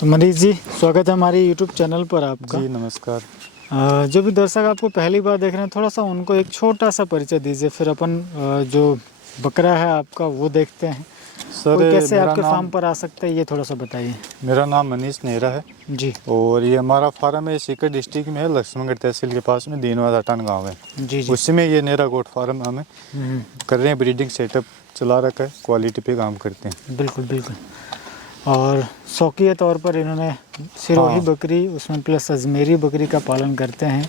तो मनीष जी, स्वागत है हमारे यूट्यूब चैनल पर आपका। जी नमस्कार। जो भी दर्शक आपको पहली बार देख रहे हैं, थोड़ा सा उनको एक छोटा सा परिचय दीजिए, फिर अपन जो बकरा है आपका वो देखते हैं। सर कोई कैसे मेरा आपके नाम फार्म पर आ सकते हैं, ये थोड़ा सा बताइए। मेरा नाम मनीष नेहरा है जी और ये हमारा फार्म है सीकर डिस्ट्रिक्ट में है, लक्ष्मणगढ़ तहसील के पास में दीनवाद हटान गाँव है। जी जी। उसी में ये नेहरा गोट फार्म हमें कर रहे हैं, ब्रीडिंग सेटअप चला रखा है, क्वालिटी पे काम करते हैं। बिल्कुल बिल्कुल। और शौकिया तौर पर इन्होंने सिरोही हाँ। बकरी, उसमें प्लस अजमेरी बकरी का पालन करते हैं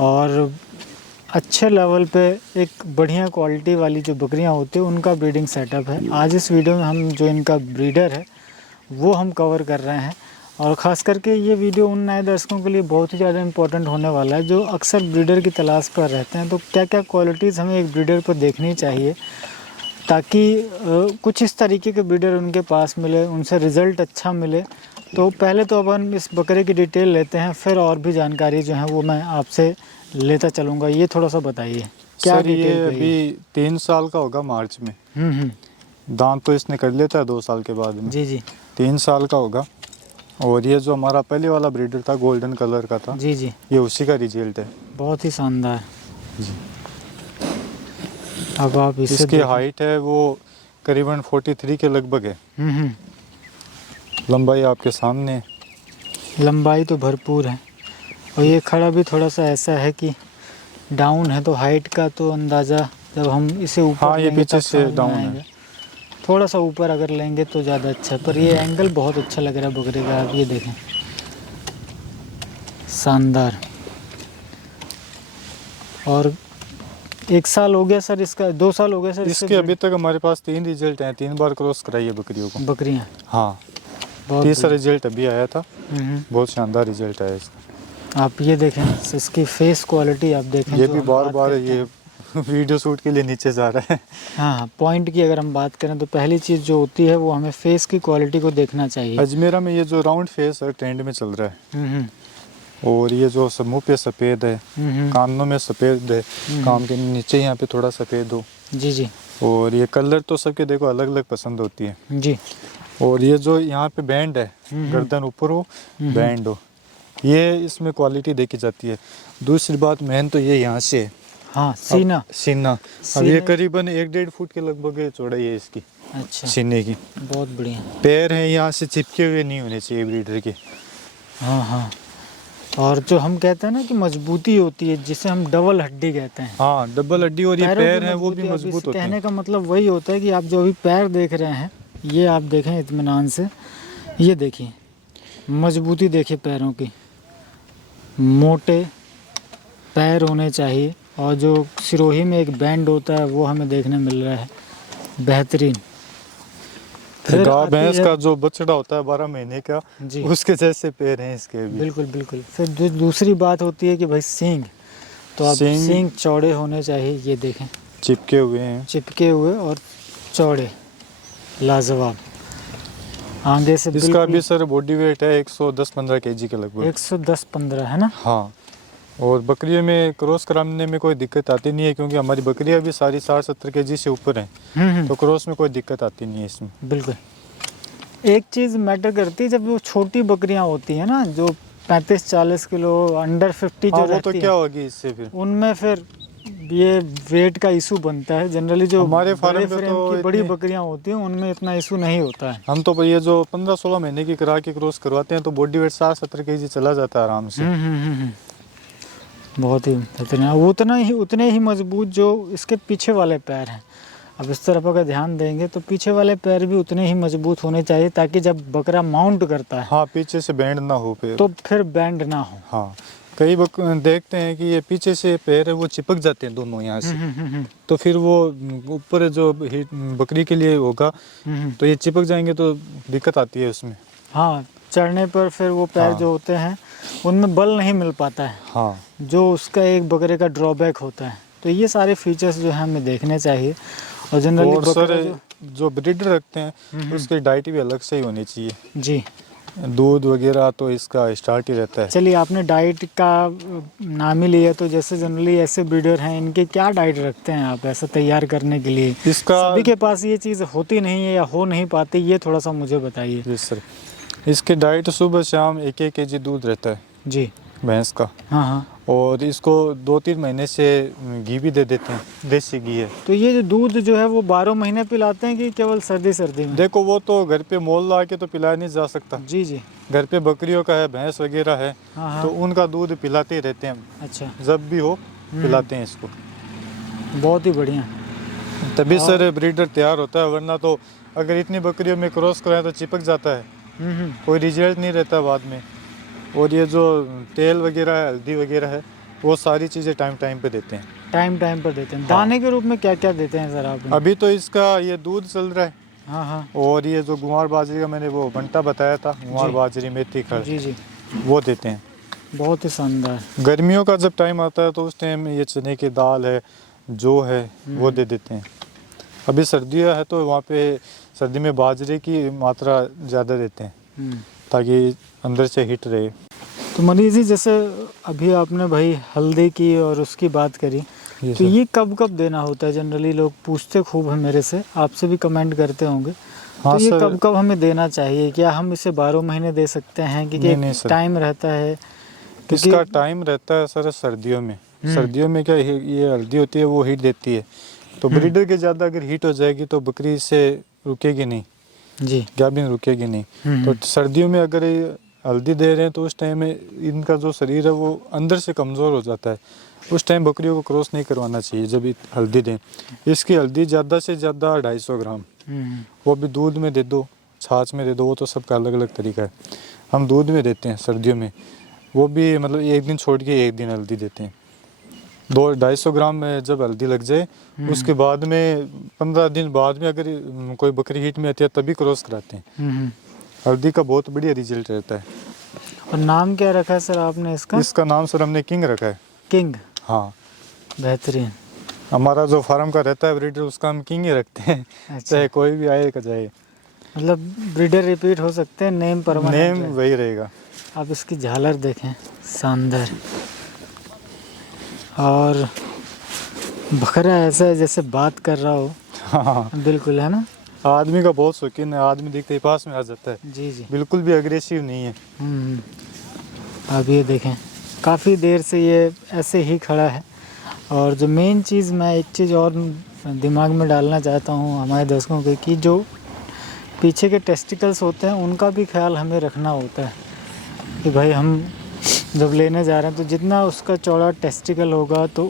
और अच्छे लेवल पे एक बढ़िया क्वालिटी वाली जो बकरियां होती हैं उनका ब्रीडिंग सेटअप है। आज इस वीडियो में हम जो इनका ब्रीडर है वो हम कवर कर रहे हैं और ख़ास करके ये वीडियो उन नए दर्शकों के लिए बहुत ही ज़्यादा इंपॉर्टेंट होने वाला है जो अक्सर ब्रीडर की तलाश पर रहते हैं। तो क्या क्या क्वालिटीज़ हमें एक ब्रीडर पर देखनी चाहिए ताकि कुछ इस तरीके के ब्रीडर उनके पास मिले, उनसे रिज़ल्ट अच्छा मिले। तो पहले तो अपन इस बकरे की डिटेल लेते हैं, फिर और भी जानकारी जो है वो मैं आपसे लेता चलूँगा। ये थोड़ा सा बताइए क्या सर ये डिटेल अभी 3 साल का होगा मार्च में। दांत तो इसने कर लेता है 2 साल के बाद में। जी जी 3 साल का होगा। और ये जो हमारा पहले वाला ब्रीडर था गोल्डन कलर का था, जी जी, ये उसी का रिजल्ट है। बहुत ही शानदार। जी। अब आप इससे इसकी देखें। हाइट है वो करीबन 43 के लगभग है। लंबाई आपके सामने है। लंबाई तो भरपूर है और ये खड़ा भी थोड़ा सा ऐसा है कि डाउन है, तो हाइट का तो अंदाज़ा जब हम इसे ऊपर हाँ, ये लेंगे पीछे तब से समझ में डाउन आएगा। है। थोड़ा सा ऊपर अगर लेंगे तो ज़्यादा अच्छा है, पर ये एंगल बहुत अच्छा लग रहा है बकरे का। आप ये देखें, शानदार। और 1 साल हो गया सर इसका, 2 साल हो गया सर इसके अभी तक हमारे पास 3 रिजल्ट हैं, 3 बार क्रॉस कराई है बकरियों को। बकरियाँ हाँ, बहुत तीसरा रिजल्ट अभी आया था, बढ़िया। बहुत शानदार रिजल्ट आया इसका। आप ये देखें, इसकी फेस क्वालिटी आप देखें। ये जो भी हम बार बात बार करते ये हैं। वीडियो शूट के लिए नीचे जा रहा है। हाँ, पॉइंट की अगर हम बात करें तो पहली चीज़ जो होती है वो हमें फेस की क्वालिटी को देखना चाहिए। अजमेरा में ये जो राउंड फेस है ट्रेंड में चल रहा है। और ये जो मुंह पे सफ़ेद है, कानों में सफ़ेद है, कान के नीचे यहाँ पे थोड़ा सफ़ेद हो। जी जी। और ये कलर तो सबके देखो अलग अलग पसंद होती है जी। और ये जो यहाँ पे बैंड है, गर्दन ऊपर हो बैंड हो, ये इसमें क्वालिटी देखी जाती है। दूसरी बात मेन तो ये यहाँ से है। हाँ, सीना। सीना अब ये करीबन 1-1.5 फुट के लगभग चौड़ाई है इसकी। अच्छा, सीने की। बहुत बढ़िया। पैर हैं यहाँ से चिपके हुए नहीं होने चाहिए ब्रीडर के। हाँ हाँ। और जो हम कहते हैं ना कि मजबूती होती है, जिसे हम डबल हड्डी कहते हैं। हाँ, डबल हड्डी। और ये पैरों की पैर हैं वो भी मजबूती, मजबूत होते कहने हैं। का मतलब वही होता है कि आप जो अभी पैर देख रहे हैं, ये आप देखें इत्मीनान से, ये देखिए मजबूती, देखिए पैरों की, मोटे पैर होने चाहिए। और जो सिरोही में एक बैंड होता है वो हमें देखने मिल रहा है, बेहतरीन। फिर गाय आती भैंस है- का जो बछड़ा होता है 12 महीने का, जी उसके जैसे पैर हैं इसके भी। बिल्कुल बिल्कुल। फिर दूसरी बात होती है कि भाई सींग, तो आप सींग चौड़े होने चाहिए। ये देखें, चिपके हुए हैं, चिपके हुए और चौड़े, लाजवाब। आगे से इसका बिल्कुल भी सर बॉडी वेट है 110-15 केजी के लगभग। 110-15 है ना। हाँ, और बकरियों में क्रॉस कराने में कोई दिक्कत आती नहीं है क्योंकि हमारी बकरियां भी सारी 60-70 केजी से ऊपर हैं। तो क्रॉस में कोई दिक्कत आती नहीं है इसमें। बिल्कुल। एक चीज़ मैटर करती है, जब वो छोटी बकरियां होती हैं ना, जो 35-40 किलो, अंडर 50 जो हाँ, वो रहती तो है, क्या होगी इससे फिर उनमें फिर ये वेट का इशू बनता है। जनरली जो हमारे बड़े फार्म में फ्रेम तो की बड़ी इतने- बकरियां होती हैं उनमें इतना इशू नहीं होता है। हम तो ये जो 15-16 महीने की करा के क्रॉस करवाते हैं तो बॉडी वेट 60-70 केजी चला जाता है आराम से। बहुत ही बेहतरीन। उतने ही मजबूत जो इसके पीछे वाले पैर हैं। अब इस तरफ अगर ध्यान देंगे तो पीछे वाले पैर भी उतने ही मजबूत होने चाहिए ताकि जब बकरा माउंट करता है हाँ, पीछे से बैंड ना हो पैर। तो फिर बैंड ना हो। हाँ, कई देखते हैं कि ये पीछे से पैर है वो चिपक जाते हैं दोनों यहाँ से। तो फिर वो ऊपर जो बकरी के लिए होगा तो ये चिपक जाएंगे तो दिक्कत आती है उसमें। हाँ, चढ़ने पर फिर वो पैर हाँ। जो होते हैं उनमें बल नहीं मिल पाता है, हाँ, जो उसका एक बकरे का ड्रॉबैक होता है। तो ये सारे फीचर्स जो है हमें देखने चाहिए। और जनरली और सर बकरा जो ब्रीडर रखते हैं उसकी डाइट भी अलग से ही होनी चाहिए। जी, दूध वगैरह तो इसका स्टार्ट ही रहता है। चलिए आपने डाइट का नाम ही लिया, तो जैसे जनरली ऐसे ब्रीडर हैं, इनके क्या डाइट रखते हैं आप ऐसा तैयार करने के लिए? इसका सभी के पास ये चीज़ होती नहीं है या हो नहीं पाती, ये थोड़ा सा मुझे बताइए। जी सर, इसकी डाइट सुबह शाम 1-1 kg दूध रहता है जी। भैंस का, हाँ हाँ। और इसको 2-3 महीने से घी भी दे देते हैं, देसी घी है। तो ये जो दूध जो है वो 12 महीने पिलाते हैं कि केवल सर्दी में? देखो वो तो घर पे मोल ला के तो पिलाया नहीं जा सकता। जी जी। घर पे बकरियों का है, भैंस वगैरह है, हाँ हाँ। तो उनका दूध पिलाते ही रहते हैं, अच्छा, जब भी हो पिलाते हैं इसको। बहुत ही बढ़िया। तभी और- सर ब्रीडर तैयार होता है, वरना तो अगर इतनी बकरियों में क्रॉस कराए तो चिपक जाता है, कोई रिजल्ट नहीं रहता बाद में। और ये जो तेल वगैरह है, हल्दी वगैरह है, वो सारी चीज़ें टाइम पे देते हैं। टाइम पर देते हैं। हाँ। दाने के रूप में क्या क्या देते हैं सर आप? अभी तो इसका ये दूध चल रहा है, हाँ हाँ। और ये जो गुआर बाजरी का मैंने वो बंटा बताया था, गुआर जी। बाजरी मेथी खड़, जी जी। वो देते हैं। बहुत ही शानदार। गर्मियों का जब टाइम आता है तो उस टाइम ये चने की दाल है, जो है वो दे देते हैं। अभी सर्दियाँ है तो वहाँ पे सर्दी में बाजरे की मात्रा ज़्यादा देते हैं, ताकि अंदर से हिट रहे। तो मनीष जी, जैसे अभी आपने भाई हल्दी की और उसकी बात करी, ये तो सर। ये कब कब देना होता है? जनरली लोग पूछते खूब है मेरे से, आपसे भी कमेंट करते होंगे। हाँ तो ये सर। कब कब हमें देना चाहिए? क्या हम इसे 12 महीने दे सकते हैं कि नहीं सर। टाइम रहता है? इसका टाइम रहता है सर सर्दियों में। सर्दियों में क्या ये हल्दी होती है वो हीट देती है, तो ब्रीडर के ज़्यादा अगर हीट हो जाएगी तो बकरी से रुकेगी नहीं जी। गाभिन रुकेगी नहीं। तो सर्दियों में अगर ये हल्दी दे रहे हैं तो उस टाइम में इनका जो शरीर है वो अंदर से कमज़ोर हो जाता है, उस टाइम बकरियों को क्रॉस नहीं करवाना चाहिए जब हल्दी दें। इसकी हल्दी ज़्यादा से ज़्यादा 250 ग्राम, वो भी दूध में दे दो, छाछ में दे दो, वो तो सबका अलग अलग तरीका है। हम दूध में देते हैं सर्दियों में, वो भी मतलब एक दिन छोड़ के एक दिन हल्दी देते हैं। 250 ग्राम में जब हल्दी लग जाए उसके बाद में 15 दिन बाद में अगर कोई बकरी हीट में आती है तभी क्रॉस कराते हैं। हल्दी का बहुत बढ़िया रिजल्ट रहता है। और नाम क्या रखा है सर आपने इसका? इसका नाम सर हमने किंग रखा है। किंग? हाँ, बेहतरीन। हमारा जो फार्म का रहता है ब्रीडर, उसका हम किंग ही रखते हैं। अच्छा। चाहे कोई भी आए का जाए, मतलब ब्रीडर रिपीट हो सकते हैं, नेम परमानेंट नेम वही रहेगा। आप इसकी झालर देखें, शानदार। और बकरा ऐसा है जैसे बात कर रहा हो। हाँ, बिल्कुल, है ना? आदमी का बहुत शौकीन है, आदमी दिखते ही पास में आ जाता है। जी जी। बिल्कुल भी अग्रेसिव नहीं है। आप ये देखें, काफ़ी देर से ये ऐसे ही खड़ा है। और जो मेन चीज़, मैं एक चीज़ और दिमाग में डालना चाहता हूँ हमारे दर्शकों के, कि जो पीछे के टेस्टिकल्स होते हैं उनका भी ख्याल हमें रखना होता है कि भाई हम जब लेने जा रहे हैं तो जितना उसका चौड़ा टेस्टिकल होगा तो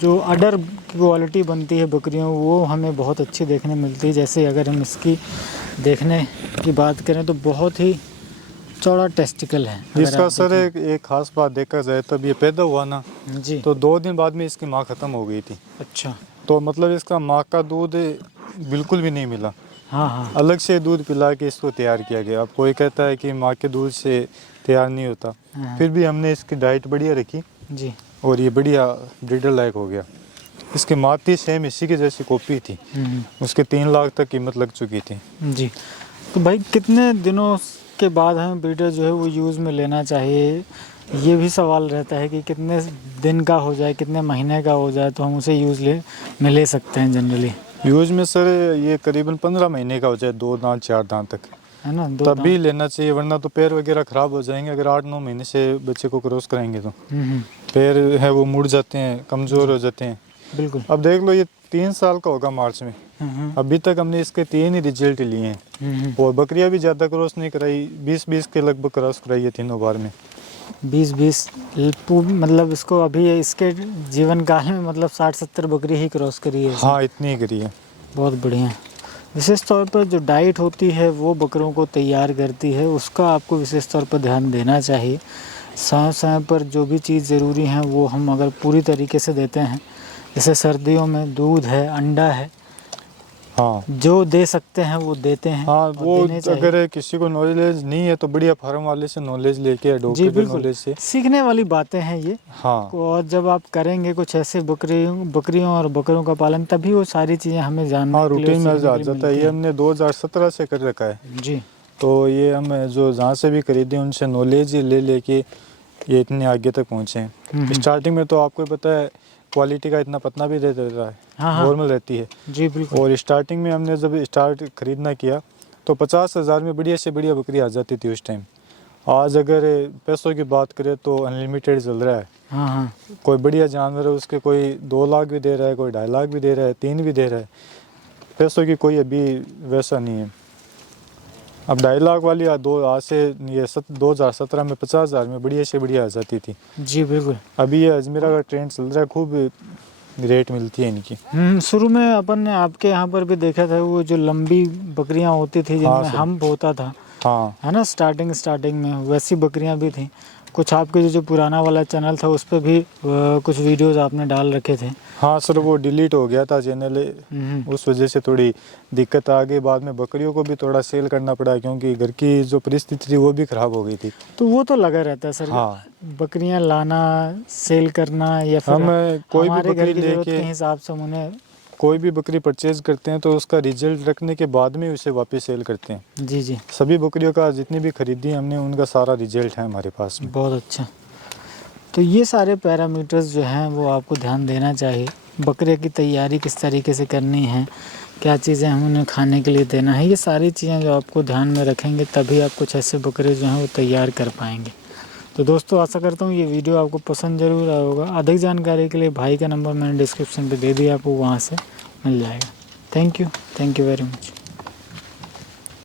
जो अडर की क्वालिटी बनती है बकरियों, वो हमें बहुत अच्छी देखने मिलती है। जैसे अगर हम इसकी देखने की बात करें तो बहुत ही चौड़ा टेस्टिकल है। इसका सर एक खास बात देखा जाए, तब ये पैदा हुआ ना जी। तो 2 दिन बाद में इसकी माँ ख़त्म हो गई थी। अच्छा। तो मतलब इसका माँ का दूध बिल्कुल भी नहीं मिला। हाँ हाँ। अलग से दूध पिला के इसको तैयार किया गया। अब कोई कहता है कि माँ के दूध से तैयार नहीं होता, फिर भी हमने इसकी डाइट बढ़िया रखी जी। और ये बढ़िया ब्रीडर लायक हो गया। इसकी माँ थी सेम इसी की जैसी कॉपी थी, उसके 3 लाख तक कीमत लग चुकी थी। जी। तो भाई कितने दिनों के बाद हमें ब्रीडर जो है वो यूज़ में लेना चाहिए? ये भी सवाल रहता है कि कितने दिन का हो जाए, कितने महीने का हो जाए तो हम उसे यूज़ में ले सकते हैं जनरली? यूज में सर ये करीबन 15 महीने का हो जाए, 2 दांत 4 दांत तक, है ना? तभी लेना चाहिए, वरना तो पैर वगैरह ख़राब हो जाएंगे। अगर 8-9 महीने से बच्चे को क्रॉस कराएंगे तो पैर है वो मुड़ जाते हैं, कमज़ोर हो जाते हैं। बिल्कुल। अब देख लो, ये 3 साल का होगा मार्च में, अभी तक हमने इसके 3 ही रिजल्ट लिए हैं। और बकरियां भी ज़्यादा क्रॉस नहीं कराई, 20-20 के लगभग क्रॉस कराई है तीनों बार में। 20 मतलब इसको अभी इसके जीवन काल में मतलब 60-70 बकरी ही क्रॉस करी है। हाँ, इतनी ही करी है। बहुत बढ़िया। विशेष तौर पर जो डाइट होती है वो बकरों को तैयार करती है, उसका आपको विशेष तौर पर ध्यान देना चाहिए। समय समय पर जो भी चीज़ ज़रूरी है वो हम अगर पूरी तरीके से देते हैं, जैसे सर्दियों में दूध है, अंडा है, हाँ, जो दे सकते हैं वो देते हैं। हाँ, और वो देने चाहिए। अगर किसी को नॉलेज नहीं है तो बढ़िया फार्म वाले से नॉलेज लेके, जी डॉक्टर के बिल्कुल, नॉलेज से। सीखने वाली बातें हैं ये। हाँ, और जब आप करेंगे कुछ ऐसे बकरियों और बकरों का पालन, तभी वो सारी चीज़ें हमें जानने हाँ, के लिए रूटीन में और सीखने आ के लिए जाता है। मिलती ये हमने 2017 से कर रखा है। जी। तो ये हम जो जहाँ से भी खरीदे उनसे नॉलेज ही ले लेके ये इतने आगे तक पहुँचे हैं। स्टार्टिंग में तो आपको पता है क्वालिटी का इतना पतना भी दे देता है, हाँ हाँ। नॉर्मल रहती है। जी बिल्कुल। और स्टार्टिंग में हमने जब स्टार्ट खरीदना किया तो 50,000 में बढ़िया से बढ़िया बकरी आ जाती थी उस टाइम। आज अगर पैसों की बात करें तो अनलिमिटेड चल रहा है। हाँ हाँ। कोई बढ़िया जानवर है उसके कोई 2 लाख भी दे रहा है, कोई 2.5 लाख भी दे रहा है, 3 भी दे रहा है। पैसों की कोई अभी वैसा नहीं है। अब 2.5 लाख वाली आज से ये 2017 में 50,000 में बढ़िया से बढ़िया आ जाती थी। जी बिल्कुल। अभी ये अजमेरा का ट्रेंड चल रहा है, खूब रेट मिलती है इनकी। शुरू में अपन ने आपके यहाँ पर भी देखा था वो जो लंबी बकरियां होती थी जिनमें सर। हम्प होता था, हाँ है ना, स्टार्टिंग में वैसी बकरियां भी थी। कुछ आपके जो पुराना वाला चैनल था उस पर भी कुछ वीडियोस आपने डाल रखे थे। हाँ सर, वो डिलीट हो गया था चैनल, उस वजह से थोड़ी दिक्कत आ गई। बाद में बकरियों को भी थोड़ा सेल करना पड़ा क्योंकि घर की जो परिस्थिति थी वो भी खराब हो गई थी। तो वो तो लगा रहता है सर। हाँ, बकरियां लाना, सेल करना, या फिर हम कोई भी हमारे घर बकरी की जरूरत के लेके हिसाब से हम उन्हें। कोई भी बकरी परचेज करते हैं तो उसका रिजल्ट रखने के बाद में उसे वापस सेल करते हैं। जी जी। सभी बकरियों का जितनी भी खरीदी हमने उनका सारा रिजल्ट है हमारे पास में। बहुत अच्छा। तो ये सारे पैरामीटर्स जो हैं वो आपको ध्यान देना चाहिए। बकरे की तैयारी किस तरीके से करनी है, क्या चीज़ें हम उन्हें खाने के लिए देना है, ये सारी चीज़ें जो आपको ध्यान में रखेंगे तभी आप कुछ ऐसे बकरे जो हैं वो तैयार कर पाएंगे। तो दोस्तों आशा करता हूँ ये वीडियो आपको पसंद ज़रूर आया होगा। अधिक जानकारी के लिए भाई का नंबर मैंने डिस्क्रिप्शन पे दे दिया, आपको वहाँ से मिल जाएगा। Thank you very much.